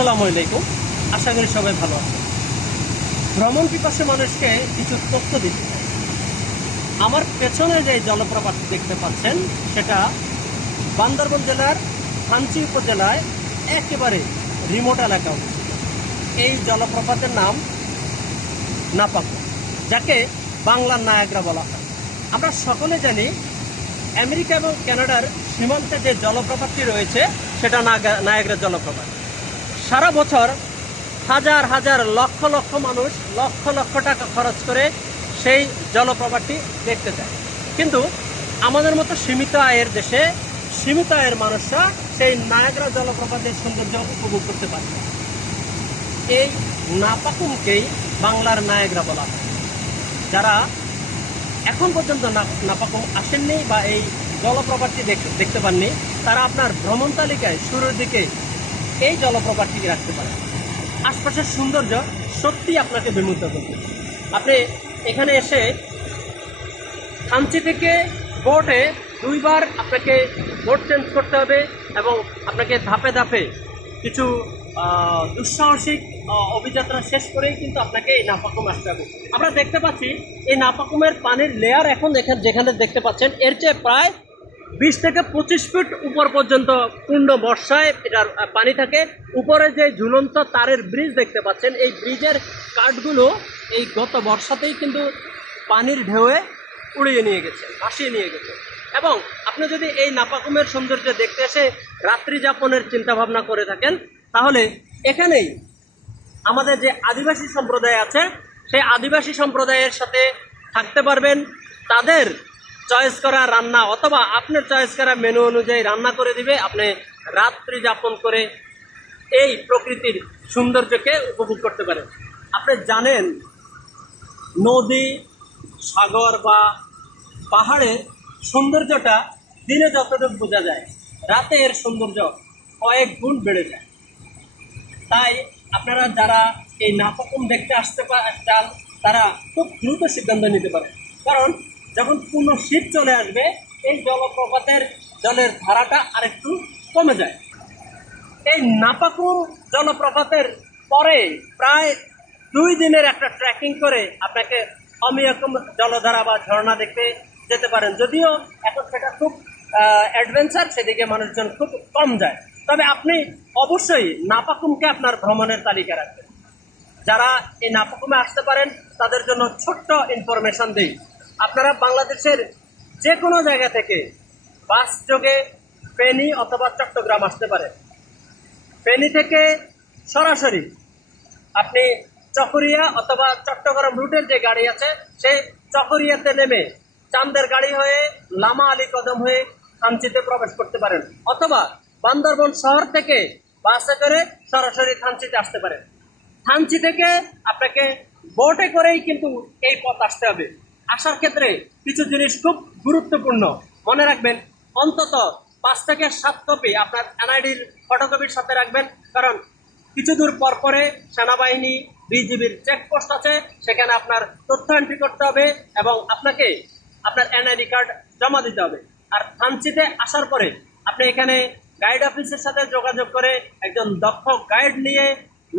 আসসালামু আলাইকুম আশা করি সবাই ভালো আছে ভ্রমণ পিপাসে মানুষকে কিছু তথ্য দিতে। আমার পেছনে যে জলপ্রপাত দেখতে পাচ্ছেন, সেটা বান্দরবন জেলার থানচি উপজেলায় একেবারে রিমোট এলাকা অবস্থিত। এই জলপ্রপাতের নাম নাপাকো, যাকে বাংলার নায়াগ্রা বলা হয় আমরা সকলে জানি আমেরিকা এবং কানাডার সীমান্তে যে জলপ্রপাতটি রয়েছে, সেটা নায়াগ্রা জলপ্রপাত সারা বছর হাজার হাজার লক্ষ লক্ষ মানুষ লক্ষ লক্ষ টাকা খরচ করে সেই জলপ্রপাতটি দেখতে যায় কিন্তু আমাদের মতো সীমিত আয়ের দেশে সীমিত আয়ের মানুষরা সেই নায়াগ্রা জলপ্রপাতের সৌন্দর্য উপভোগ করতে পারে এই নাপাকুমকেই বাংলার নায়াগ্রা বলা হয়। যারা এখন পর্যন্ত নাপাকুম আসেননি বা এই জলপ্রপাতটি দেখ- দেখতে পাননি, তারা আপনার ভ্রমণ তালিকায় শুরুর দিকে এই জলপ্রপাতটি রাখতে পারেন আশপাশের সৌন্দর্য সত্যি আপনাকে বিমুগ্ধ করবে। আপনি এখানে এসে থানচি থেকে বোটে দুইবার আপনাকে বোট চেঞ্জ করতে হবে এবং আপনাকে ধাপে ধাপে কিছু দুঃসাহসিক অভিযাত্রা শেষ করেই কিন্তু আপনাকে এই নাপাকুম আসতে হবে। আমরা দেখতে পাচ্ছি, এই নাপাকুমের পানির লেয়ার এখন এখানে, যেখানে দেখতে পাচ্ছেন, এর চেয়ে প্রায় বিশ থেকে পঁচিশ ফিট উপর পর্যন্ত পূর্ণ বর্ষায় এটার পানি থাকে। উপরে যে ঝুলন্ত তারের ব্রিজ দেখতে পাচ্ছেন, এই ব্রিজের কাঠগুলো এই গত বর্ষাতেই কিন্তু পানির ঢেউয়ে উড়িয়ে নিয়ে গেছে, ভাসিয়ে নিয়ে গেছে। এবং আপনি যদি এই নাপাকুমের সৌন্দর্য দেখতে এসে রাত্রি যাপনের চিন্তা ভাবনা করে থাকেন, তাহলে এখানেই আমাদের যে আদিবাসী সম্প্রদায় আছে, সেই আদিবাসী সম্প্রদায়ের সাথে থাকতে পারবেন। তাদের চয়েস করা রান্না অথবা আপনার চয়েস করা মেনু অনুযায়ী রান্না করে দিবে, আপনি রাত্রি যাপন করে এই প্রকৃতির সৌন্দর্যকে উপভোগ করতে পারেন। আপনি জানেন, নদী, সাগর বা পাহাড়ের সৌন্দর্যটা দিনে যতটুকু বোঝা যায়, রাতে এর সৌন্দর্য কয়েক গুণ বেড়ে যায়। তাই আপনারা যারা এই নাপাকুম দেখতে আসতে চান, তারা খুব দ্রুত সিদ্ধান্ত নিতে পারে কারণ যখন পূর্ণ শীত চলে আসবে, এই জলপ্রপাতের জলের ধারাটা আরেকটু কমে যায়। এই নাপাকুম জলপ্রপাতের পরে প্রায় দুই দিনের একটা ট্রেকিং করে আপনাকে অমিয়কম জলধারা বা ঝর্ণা দেখতে যেতে পারেন। যদিও এখন সেটা খুব অ্যাডভেঞ্চার সেদিকে মানুষজন খুব কম যায়। তবে আপনি অবশ্যই নাপাকুমকে আপনার ভ্রমণের তালিকা রাখবেন। যারা এই নাপাকুমে আসতে পারেন, তাদের জন্য ছোট্ট ইনফরমেশন দিই। আপনারা বাংলাদেশের যে কোনো জায়গা থেকে বাস যোগে ফেনী অথবা চট্টগ্রাম আসতে পারেন। ফেনী থেকে সরাসরি আপনি চকরিয়া অথবা চট্টগ্রাম রুটের যে গাড়ি আছে, সেই চকরিয়াতে নেমে চান্দের গাড়ি হয়ে লামা আলী কদম হয়ে থানচিতে প্রবেশ করতে পারেন অথবা বান্দরবন শহর থেকে বাসে করে সরাসরি থানচিতে আসতে পারেন। থানচি থেকে আপনাকে বোটে করেই কিন্তু এই পথ আসতে হবে। আসার ক্ষেত্রে কিছু জিনিস খুব গুরুত্বপূর্ণ। মনে রাখবেন, অন্তত পাঁচ থেকে সাত কপি আপনার এনআইডির ফটোকপির সাথে রাখবেন। কারণ কিছু দূর পর পরে সেনাবাহিনী, বিজিবির চেকপোস্ট আছে, সেখানে আপনার তথ্য এন্ট্রি করতে হবে এবং আপনাকে আপনার এনআইডি কার্ড জমা দিতে হবে। আর থানচিতে আসার পরে আপনি এখানে গাইড অফিসের সাথে যোগাযোগ করে একজন দক্ষ গাইড নিয়ে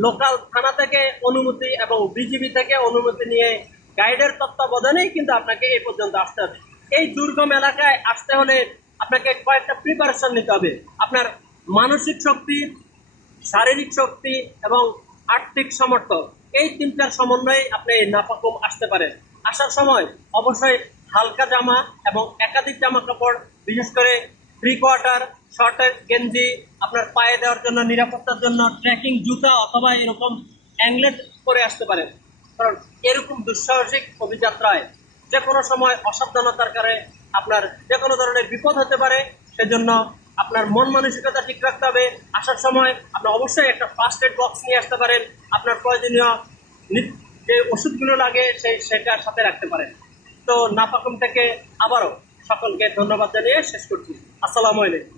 লোকাল থানা থেকে অনুমতি এবং বিজিবি থেকে অনুমতি নিয়ে গাইডের তত্ত্বাবধানেই কিন্তু আপনাকে এই পর্যন্ত আসতে হবে। এই দুর্গম এলাকায় আসতে হলে আপনাকে কয়েকটা প্রিপারেশন নিতে হবে। আপনার মানসিক শক্তি, শারীরিক শক্তি এবং আর্থিক সামর্থ্য এই তিনটার সমন্বয়ে আপনি নাপাকুম আসতে পারেন। আসার সময় অবশ্যই হালকা জামা এবং একাধিক জামা কাপড় বিশেষ করে থ্রি কোয়ার্টার শর্টের গেঞ্জি, আপনার পায়ে দেওয়ার জন্য, নিরাপত্তার জন্য ট্রেকিং জুতা অথবা এরকম অ্যাংলেট করে আসতে পারেন। কারণ এরকম দুঃসাহসিক অভিযাত্রায় যে কোনো সময় অসাবধানতার কারণে আপনার যে কোনো ধরনের বিপদ হতে পারে, সেজন্য আপনার মন মানসিকতা ঠিক রাখতে হবে। আসার সময় আপনি অবশ্যই একটা ফার্স্ট এড বক্স নিয়ে আসতে পারেন। আপনার প্রয়োজনীয় যে ওষুধগুলো লাগে, সেই, সেটার সাথে রাখতে পারেন। তো নাপাকুম থেকে আবারও সকলকে ধন্যবাদ জানিয়ে শেষ করছি। আসসালামু আলাইকুম।